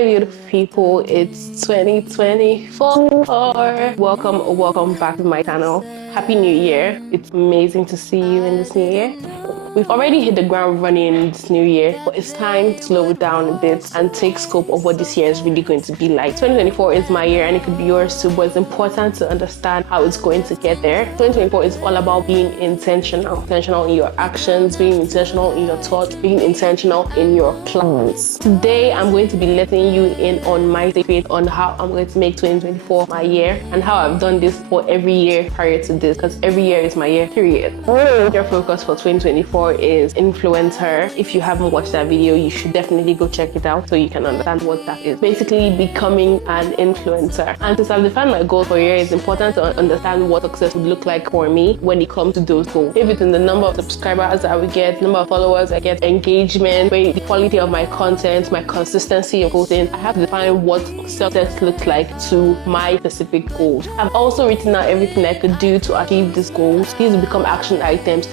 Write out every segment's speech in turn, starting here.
Hi beautiful people, it's 2024. Welcome back to my channel. Happy New Year. It's amazing to see you in this new year. We've already hit the ground running in this new year, but it's time to slow it down a bit and take scope of what this year is really going to be like. 2024 is my year and it could be yours too, but it's important to understand how it's going to get there. 2024 is all about being intentional in your actions, being intentional in your thoughts, being intentional in your plans. Today, I'm going to be letting you in on my secret on how I'm going to make 2024 my year and how I've done this for every year prior to this, because every year is my year, period. Your focus for 2024 is influencer. If you haven't watched that video, you should definitely go check it out so you can understand what that is. Basically, becoming an influencer. And since I've defined my goal for a year, it's important to understand what success would look like for me when it comes to those goals. If it's in the number of subscribers I would get, number of followers I get, engagement, the quality of my content, my consistency of posting, I have to define what success looks like to my specific goals. I've also written out everything I could do to achieve these goals. These will become action items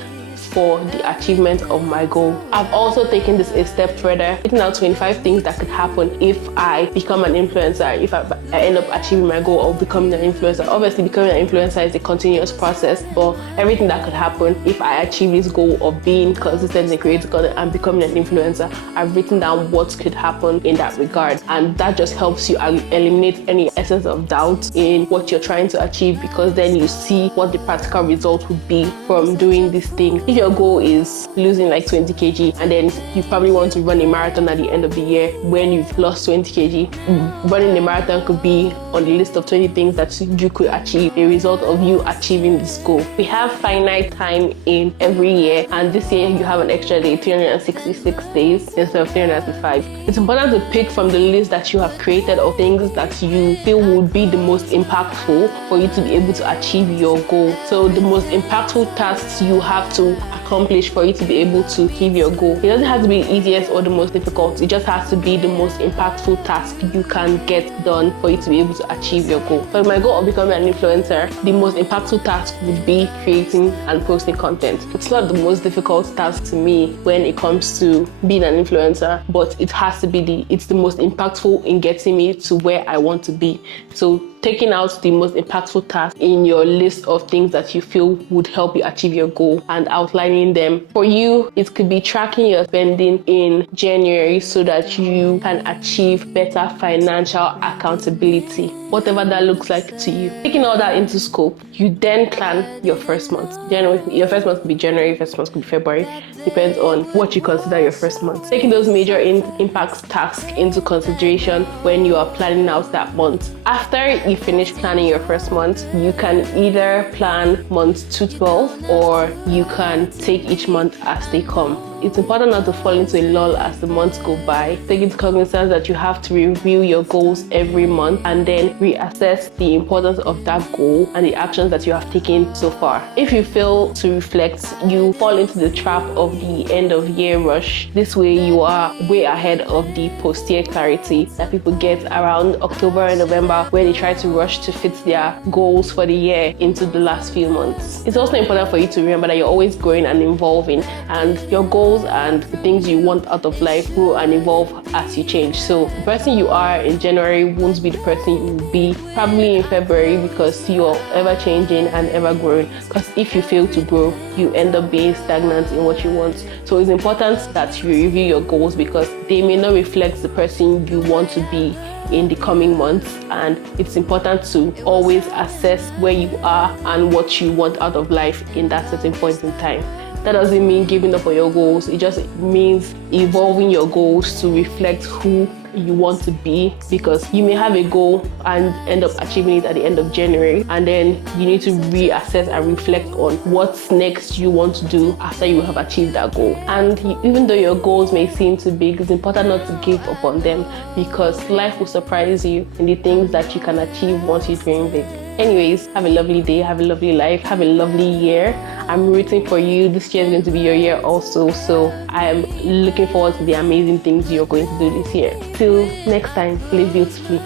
for the achievement of my goal. I've also taken this a step further, written out 25 things that could happen if I become an influencer, if I end up achieving my goal of becoming an influencer. Obviously, becoming an influencer is a continuous process, but everything that could happen if I achieve this goal of being consistent in creating content and becoming an influencer, I've written down what could happen in that regard. And that just helps you eliminate any essence of doubt in what you're trying to achieve, because then you see what the practical result would be from doing this thing. If your goal is losing like 20 kg and then you probably want to run a marathon at the end of the year when you've lost 20 kg, running a marathon could be on the list of 20 things that you could achieve, a result of you achieving this goal. We have finite time in every year, and this year you have an extra day, 366 days instead of 365. It's important to pick from the list that you have created of things that you feel would be the most impactful for you to be able to achieve your goal. So the most impactful tasks you have to accomplish for you to be able to achieve your goal. It doesn't have to be the easiest or the most difficult. It just has to be the most impactful task you can get done for you to be able to achieve your goal. For my goal of becoming an influencer, the most impactful task would be creating and posting content. It's not the most difficult task to me when it comes to being an influencer, but it has to be it's the most impactful in getting me to where I want to be. So taking out the most impactful task in your list of things that you feel would help you achieve your goal and outlining them. For you, it could be tracking your spending in January so that you can achieve better financial accountability, whatever that looks like to you. Taking all that into scope, you then plan your first month. Your first month could be January, first month could be February, depends on what you consider your first month. Taking those major impact tasks into consideration when you are planning out that month. After you finish planning your first month, you can either plan months to 12 or you can take each month as they come. It's important not to fall into a lull as the months go by. Take into cognizance that you have to review your goals every month and then reassess the importance of that goal and the actions that you have taken so far. If you fail to reflect, you fall into the trap of the end of year rush. This way you are way ahead of the post-year clarity that people get around October and November, where they try to rush to fit their goals for the year into the last few months. It's also important for you to remember that you're always growing and evolving, and your goals and the things you want out of life grow and evolve as you change. So the person you are in January won't be the person you will be probably in February, because you are ever changing and ever growing. Because if you fail to grow, you end up being stagnant in what you want. So it's important that you review your goals, because they may not reflect the person you want to be in the coming months, and it's important to always assess where you are and what you want out of life in that certain point in time. That doesn't mean giving up on your goals. It just means evolving your goals to reflect who you want to be, because you may have a goal and end up achieving it at the end of January, and then you need to reassess and reflect on what's next you want to do after you have achieved that goal. And even though your goals may seem too big, it's important not to give up on them, because life will surprise you in the things that you can achieve once you dream big. Anyways, have a lovely day, have a lovely life, have a lovely year. I'm rooting for you. This year is going to be your year also, so I am looking forward to the amazing things you're going to do this year. Till next time, live beautifully.